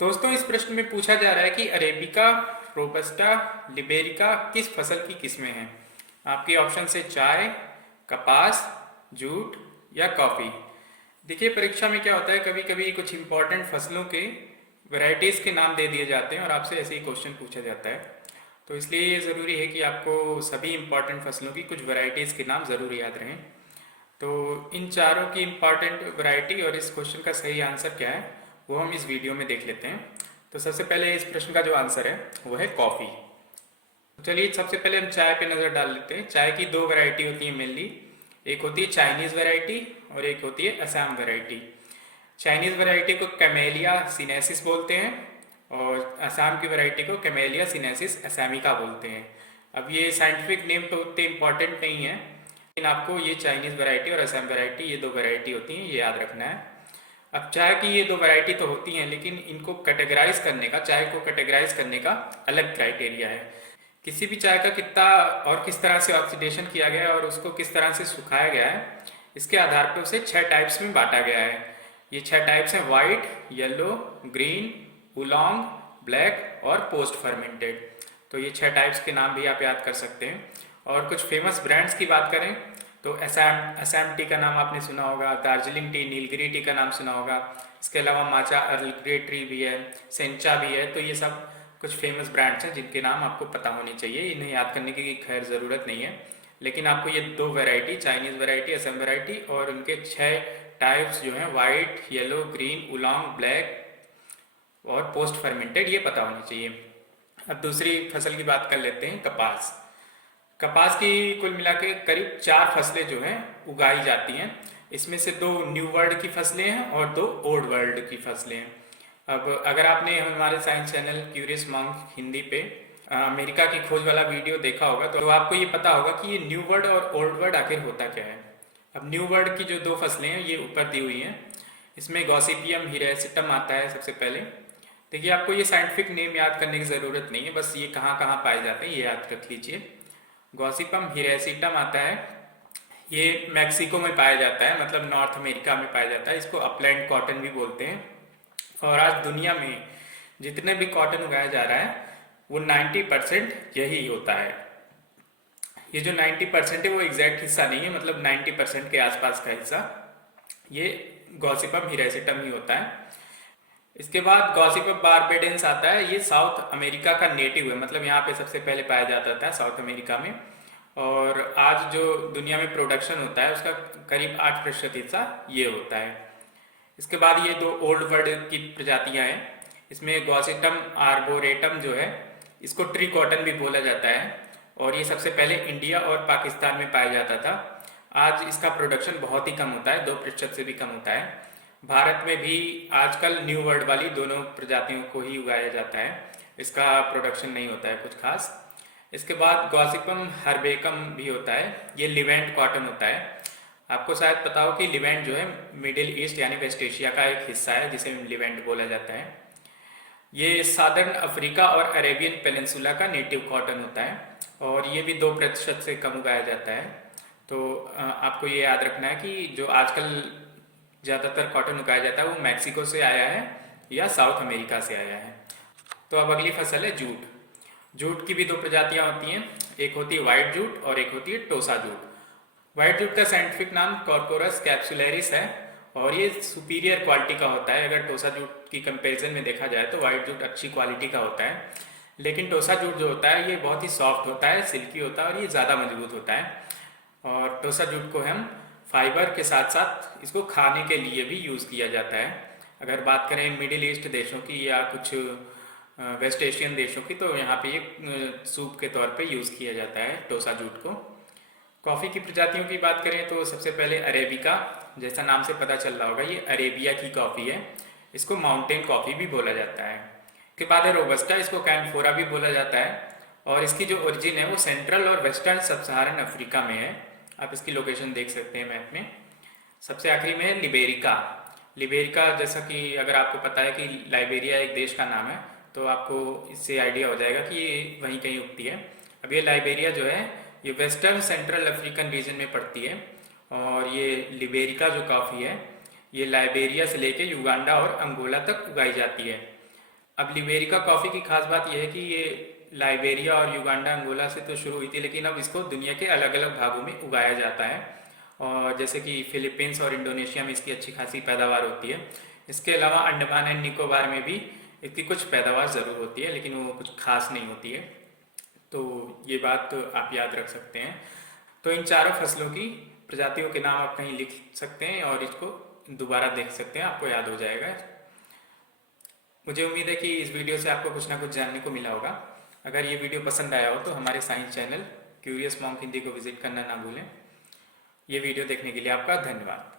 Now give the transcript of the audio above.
दोस्तों, इस प्रश्न में पूछा जा रहा है कि अरेबिका, रोबस्टा, लिबेरिका किस फसल की किस्में हैं। आपके ऑप्शन से चाय, कपास, जूट या कॉफ़ी। देखिए, परीक्षा में क्या होता है, कभी कभी कुछ इंपॉर्टेंट फसलों के वैरायटीज़ के नाम दे दिए जाते हैं और आपसे ऐसे ही क्वेश्चन पूछा जाता है। तो इसलिए ये ज़रूरी है कि आपको सभी इंपॉर्टेंट फसलों की कुछ वैरायटीज़ के नाम ज़रूर याद रहें। तो इन चारों की इम्पॉर्टेंट वैरायटी और इस क्वेश्चन का सही आंसर क्या है, वो हम इस वीडियो में देख लेते हैं। तो सबसे पहले इस प्रश्न का जो आंसर है वो है कॉफ़ी। तो चलिए, सबसे पहले हम चाय पे नज़र डाल लेते हैं। चाय की दो वैरायटी होती है मेनली। एक होती है चाइनीज़ वैरायटी और एक होती है असम वैरायटी। चाइनीज़ वैरायटी को कैमेलिया सिनेसिस बोलते हैं और असम की वैरायटी को कैमेलिया सिनेसिस असामिका बोलते हैं। अब ये साइंटिफिक नेम तो उतने इम्पॉर्टेंट नहीं है, लेकिन आपको ये चाइनीज़ वैरायटी और असम वैरायटी, ये दो वैरायटी होती हैं, ये याद रखना है। अब चाय की ये दो वैरायटी तो होती हैं, लेकिन इनको कैटेगराइज करने का, चाय को कैटेगराइज करने का अलग क्राइटेरिया है। किसी भी चाय का कितना और किस तरह से ऑक्सीडेशन किया गया है और उसको किस तरह से सुखाया गया है, इसके आधार पर उसे 6 टाइप्स में बांटा गया है। ये 6 टाइप्स हैं: white, yellow, green, oolong, black और पोस्ट फर्मेंटेड। तो ये 6 टाइप्स के नाम भी आप याद कर सकते हैं। और कुछ फेमस ब्रांड्स की बात करें तो असम असम टी का नाम आपने सुना होगा, दार्जिलिंग टी, नीलगिरी टी का नाम सुना होगा। इसके अलावा माचा अर्ल ग्रे ट्री भी है, सेंचा भी है। तो ये सब कुछ फेमस ब्रांड्स हैं जिनके नाम आपको पता होने चाहिए। इन्हें याद करने की खैर ज़रूरत नहीं है, लेकिन आपको ये दो variety, Chinese variety, Assam variety और उनके 6 टाइप्स जो हैं, white, yellow, green, oolong, black और पोस्ट फर्मेंटेड, ये पता होनी चाहिए। अब दूसरी फसल की बात कर लेते हैं, कपास। कपास की कुल मिला के करीब 4 फसलें जो हैं उगाई जाती हैं। इसमें से 2 न्यू वर्ल्ड की फसलें हैं और 2 ओल्ड वर्ल्ड की फसलें हैं। अब अगर आपने हमारे science channel curious monk Hindi पे अमेरिका की खोज वाला वीडियो देखा होगा, तो आपको ये पता होगा कि ये न्यू वर्ल्ड और ओल्ड वर्ल्ड आखिर होता क्या है। अब न्यू वर्ल्ड की जो 2 फसलें हैं ये ऊपर दी हुई हैं। इसमें गॉसिपियम हिरैसिटम आता है सबसे पहले। देखिए, आपको ये साइंटिफिक नेम याद करने की ज़रूरत नहीं है, बस ये कहाँ कहाँ पाए जाते हैं ये याद रख लीजिए। गॉसिपम हिरैसिटम आता है, ये मैक्सिको में पाया जाता है, मतलब नॉर्थ अमेरिका में पाया जाता है। इसको अपलैंड कॉटन भी बोलते हैं। और आज दुनिया में जितने भी कॉटन उगाया जा रहा है वो 90% यही होता है। ये जो 90% है वो एग्जैक्ट हिस्सा नहीं है, मतलब 90% के आसपास का हिस्सा ये गॉसिपम हिरैसिटम ही होता है। इसके बाद गॉसिपम बारबेडेंस आता है। ये साउथ अमेरिका का नेटिव है, मतलब यहाँ पे सबसे पहले पाया जाता था साउथ अमेरिका में। और आज जो दुनिया में प्रोडक्शन होता है उसका करीब 8% हिस्सा ये होता है। इसके बाद ये 2 ओल्ड वर्ल्ड की प्रजातियां हैं। इसमें गॉसिटम आर्बोरेटम जो है, इसको ट्री कॉटन भी बोला जाता है और ये सबसे पहले इंडिया और पाकिस्तान में पाया जाता था। आज इसका प्रोडक्शन बहुत ही कम होता है, 2% से भी कम होता है। भारत में भी आजकल न्यू वर्ल्ड वाली दोनों प्रजातियों को ही उगाया जाता है, इसका प्रोडक्शन नहीं होता है कुछ खास। इसके बाद गॉसिपम हर्बेकम भी होता है, ये लिवेंट कॉटन होता है। आपको शायद पता हो कि लिवेंट जो है मिडिल ईस्ट यानी वेस्ट एशिया का एक हिस्सा है जिसे लिवेंट बोला जाता है। ये सादर्न अफ्रीका और अरेबियन पेनिनसुला का नेटिव कॉटन होता है और ये भी 2% से कम उगाया जाता है। तो आपको ये याद रखना है कि जो आजकल ज़्यादातर कॉटन उगाया जाता है वो मैक्सिको से आया है या साउथ अमेरिका से आया है। तो अब अगली फसल है जूट। जूट की भी 2 प्रजातियां होती हैं, एक होती है वाइट जूट और एक होती है टोसा जूट। वाइट जूट का साइंटिफिक नाम कॉर्कोरस कैप्सुलरिस है और ये सुपीरियर क्वालिटी का होता है। अगर टोसा जूट की कंपैरिजन में देखा जाए तो वाइट जूट अच्छी क्वालिटी का होता है, लेकिन टोसा जूट जो होता है ये बहुत ही सॉफ्ट होता है, सिल्की होता है और ये ज़्यादा मजबूत होता है। और टोसा जूट को हम फाइबर के साथ साथ इसको खाने के लिए भी यूज़ किया जाता है। अगर बात करें मिडिल ईस्ट देशों की या कुछ वेस्ट एशियन देशों की, तो यहाँ पे ये सूप के तौर पे यूज़ किया जाता है टोसा जूट को। कॉफ़ी की प्रजातियों की बात करें तो सबसे पहले अरेबिका, जैसा नाम से पता चल रहा होगा ये अरेबिया की कॉफ़ी है। इसको माउंटेन कॉफ़ी भी बोला जाता है। उसके बाद है रोबस्टा, इसको कैनफोरा भी बोला जाता है और इसकी जो ओरिजिन है वो सेंट्रल और वेस्टर्न सब सहारन अफ्रीका में है। आप इसकी लोकेशन देख सकते हैं मैप में। सबसे आखिरी में है लिबेरिका। लिबेरिका, जैसा कि अगर आपको पता है कि लाइबेरिया एक देश का नाम है, तो आपको इससे आइडिया हो जाएगा कि ये वहीं कहीं उगती है। अब ये लाइबेरिया जो है ये वेस्टर्न सेंट्रल अफ्रीकन रीजन में पड़ती है और ये लिबेरिका जो कॉफ़ी है ये लाइबेरिया से लेके युगांडा और अंगोला तक उगाई जाती है। अब लिबेरिका कॉफ़ी की खास बात यह है कि ये लाइबेरिया और युगांडा अंगोला से तो शुरू हुई थी, लेकिन अब इसको दुनिया के अलग अलग भागों में उगाया जाता है। और जैसे कि फिलीपींस और इंडोनेशिया में इसकी अच्छी खासी पैदावार होती है। इसके अलावा अंडमान एंड निकोबार में भी इसकी कुछ पैदावार ज़रूर होती है, लेकिन वो कुछ खास नहीं होती है। तो ये बात तो आप याद रख सकते हैं। तो इन चारों फसलों की प्रजातियों के नाम आप कहीं लिख सकते हैं और इसको दोबारा देख सकते हैं, आपको याद हो जाएगा। मुझे उम्मीद है कि इस वीडियो से आपको कुछ ना कुछ जानने को मिला होगा। अगर ये वीडियो पसंद आया हो तो हमारे science channel curious monk Hindi को विजिट करना ना भूलें। ये वीडियो देखने के लिए आपका धन्यवाद।